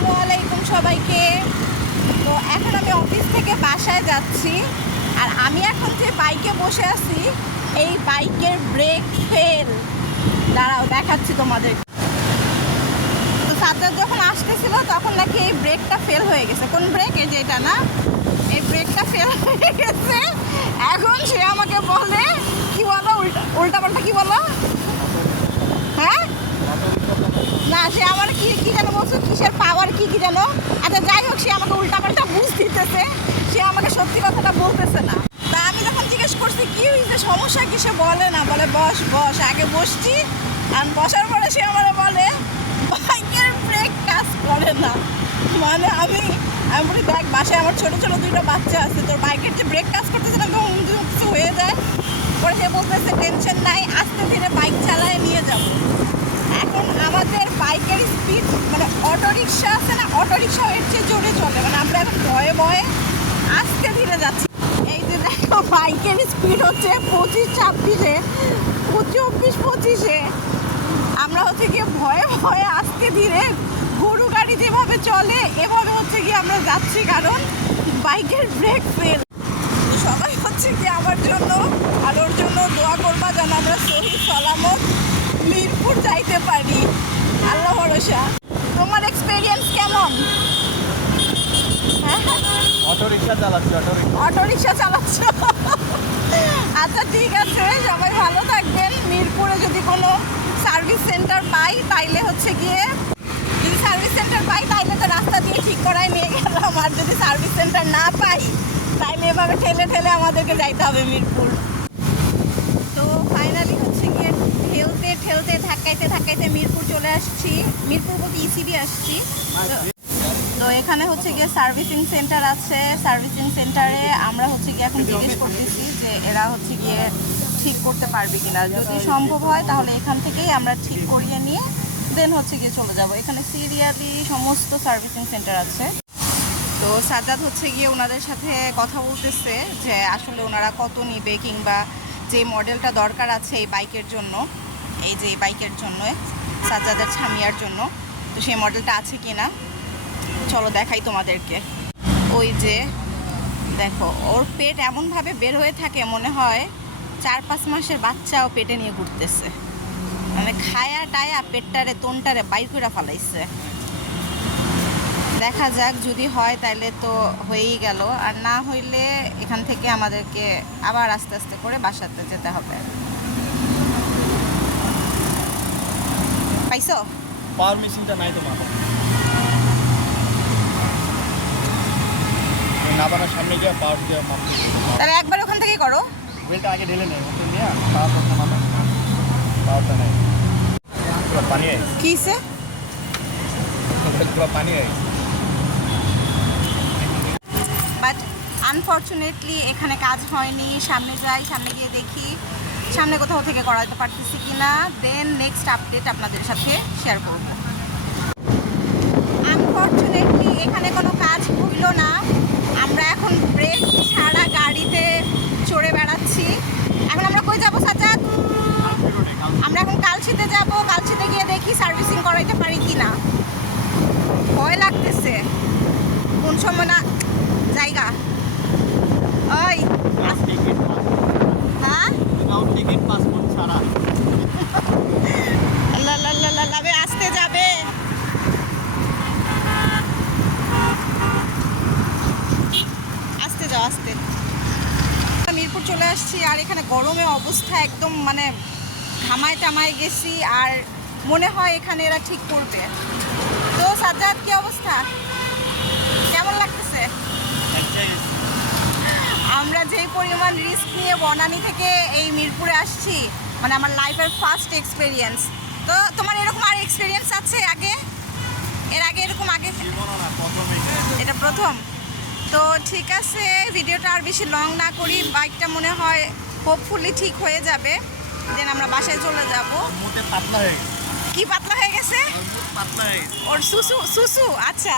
আসসালামু আলাইকুম সবাইকে। তো এখন আমি অফিস থেকে বাসায় যাচ্ছি, আর আমি এখন যে বাইকে বসে আছি এই বাইকের ব্রেক ফেল। দাঁড়াও দেখাচ্ছি তোমাদের। তো সাজ্জাদ যখন আসতেছিল তখন নাকি এই ব্রেকটা ফেল হয়ে গেছে। কোন ব্রেক? এই যে এটা না, এই ব্রেকটা ফেল হয়ে গেছে। এখন সে আমাকে বলে কি বলো, উল্টাপাল্টা কি বলো? হ্যাঁ না, সে আমার কি যেন বলছো, কিসের পাওয়ার কি যেন। আচ্ছা যাই হোক, সে আমাকে উল্টাপাল্টা বুঝ দিতেছে, সে আমাকে সত্যি কথাটা বলতেছে না। তা আমি যখন জিজ্ঞেস করছি কি হয়েছে, সমস্যা কি, সে বলে না, বলে বস বস। আগে বসছি, আর বসার পরে সে আমার বলে বাইকের ব্রেক কাজ করে না। মানে আমি বলি দেখ, বাসায় আমার ছোটো ছোটো দুটো বাচ্চা আছে, তোর বাইকের যে ব্রেক কাজ করতেছে না, কিছু হয়ে যায়। পরে সে বলতেছে টেনশন নাই, আস্তে ধীরে বাইক চালায় নিয়ে যাব। এখন আমাদের বাইকের স্পিড মানে অটোরিকশা আছে না, অটোরিকশা এর চেয়ে জোরে চলে। মানে আমরা এখন ভয়ে ভয়ে আস্তে ধীরে যাচ্ছি। এই যে দেখো, বাইকের স্পিড হচ্ছে 25-26-এ, 24-25-এ। আমরা হচ্ছে গিয়ে ভয়ে ভয়ে আস্তে ধীরে, গরু গাড়ি যেভাবে চলে এভাবে হচ্ছে গিয়ে আমরা যাচ্ছি, কারণ বাইকের ব্রেক ফেল। সবাই হচ্ছে গিয়ে আমার জন্য আর ওর জন্য দোয়া করবা যেন আমরা সহি সালামত মিরপুর যাইতে পারি। আল্লাহ ভরসা। তোমার এক্সপেরিয়েন্স কেমন? হ্যাঁ, অটোরিকশা চালাচ্ছি। অটোরিকশা চালাচ্ছ? আচ্ছা ঠিক আছে, সবাই ভালো থাকবেন। মিরপুরে যদি কোনো সার্ভিস সেন্টার পাই তাইলে হচ্ছে গিয়ে, যদি সার্ভিস সেন্টার পাই তাইলে তো রাস্তা দিয়ে ঠিক করায় নিয়ে গেলাম, আর যদি সার্ভিস সেন্টার না পাই তাইলে এভাবে ঠেলে ঠেলে আমাদেরকে যাইতে হবে মিরপুর। তো ফাইনালি হচ্ছে গিয়ে ঠেলতে ঠেলতে ধাক্কাইতে মিরপুর চলে আসছি। মিরপুর বলতে ইসিবি আসছি। তো এখানে হচ্ছে গিয়ে সার্ভিসিং সেন্টার আছে। সার্ভিসিং সেন্টারে আমরা হচ্ছে গিয়ে এখন জিজ্ঞেস করতেছি যে এরা হচ্ছে গিয়ে ঠিক করতে পারবে কিনা। যদি সম্ভব হয় তাহলে এখান থেকেই আমরা ঠিক করিয়ে নিয়ে দেন হচ্ছে গিয়ে চলে যাব। এখানে সিরিয়ালি সমস্ত সার্ভিসিং সেন্টার আছে। তো সাজ্জাদ হচ্ছে গিয়ে ওনাদের সাথে কথা বলতেছে যে আসলে ওনারা কত নেবে, কিংবা যে মডেলটা দরকার আছে এই বাইকের জন্য, এই যে এই বাইকের জন্য, সাজ্জাদের ছামিয়ার জন্য, তো সেই মডেলটা আছে কি না চলো দেখাই তোমাদেরকে। ওই যে দেখো, ওর পেট এমনভাবে বের হয়ে থাকে মনে হয় 4-5 মাসের বাচ্চাও পেটে নিয়ে ঘুরতেছে। মানে খায়া টায়া পেটটারে তোনটারে বাইর করে ফেলাইছে। দেখা যাক, যদি হয় তাহলে তো হয়েই গেল, আর না হইলে এখান থেকে আমাদেরকে আবার আস্তে আস্তে করে বাসাতে যেতে হবে। পাইছো? পাওয়ার মেশিনটা নাই তোমার? না বানার সামনে গিয়ে পাওয়ার দিয়ে মাপতে, তাহলে একবার ওখান থেকেই করো। বেলটা আগে ঢেলে নেই, ওখান নিয়ে পাওয়ারটা নামানো। পাওয়ারটা নেই, পুরো পানি আইস। কিসে? পুরো পানি আইস। বাট আনফর্চুনেটলি এখানে কাজ হয়নি। সামনে যাই, সামনে গিয়ে দেখি সামনে কোথাও থেকে করাতে পারতেছি কিনা, দেন নেক্সট আপডেট আপনাদের সাথে শেয়ার করব। আনফর্চুনেটলি এখানে কোনো কাজ হইল না। আমরা এখন ব্রেক ছাড়া গাড়িতে চড়ে বেড়াচ্ছি। এখন আমরা কই যাবো সাজ্জাদ? আমরা এখন কালশিতে যাব। কালশিতে গিয়ে দেখি সার্ভিসিং করাইতে পারি কিনা। ভয় লাগতেছে কোন সময় না জায়গা। ওই হ্যাঁ, টিকিট পাসপোর্ট ছাড়া আসতে যাবে। আসতে যাও, আসতে। মিরপুর চলে আসছি, আর এখানে গরমে অবস্থা একদম মানে ঘামায় টামায় গেছি, আর মনে হয় এখানে এরা ঠিক করবে। তো সাজ্জাদ, কি অবস্থা, কেমন লাগতেছে? আমরা যেই পরিমাণ রিস্ক নিয়ে বনানী থেকে এই মিরপুরে আসছি, মানে আমার লাইফের ফার্স্ট এক্সপিরিয়েন্স। তো তোমার এরকম আর এক্সপিরিয়েন্স আছে আগে? এর আগে এরকম আগে? এটা প্রথম। তো ঠিক আছে, ভিডিওটা আর বেশি লং না করি। বাইকটা মনে হয় হোপফুলি ঠিক হয়ে যাবে, দেন আমরা বাসায় চলে যাব। পাতলা হয়ে গেছে। কি পাতলা হয়ে গেছে? পাতলা হয়ে গেছে। ওর সুসু সুসু। আচ্ছা,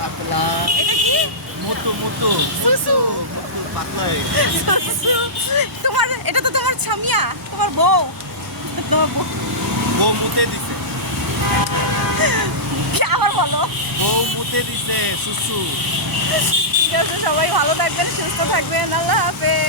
পাতলা এটা কি? মতো সুসু। পাতলা হয়ে গেছে। তোমার এটা তো তোমার ছামিয়া, তোমার বউ। তোমার বউ বউ মুতে দিছে। আবার বলো। বউ দিয়ে দিছে সুসু। ঠিক আছে, সবাই ভালো থাকবেন, সুস্থ থাকবেন, আল্লাহ হাফেজ।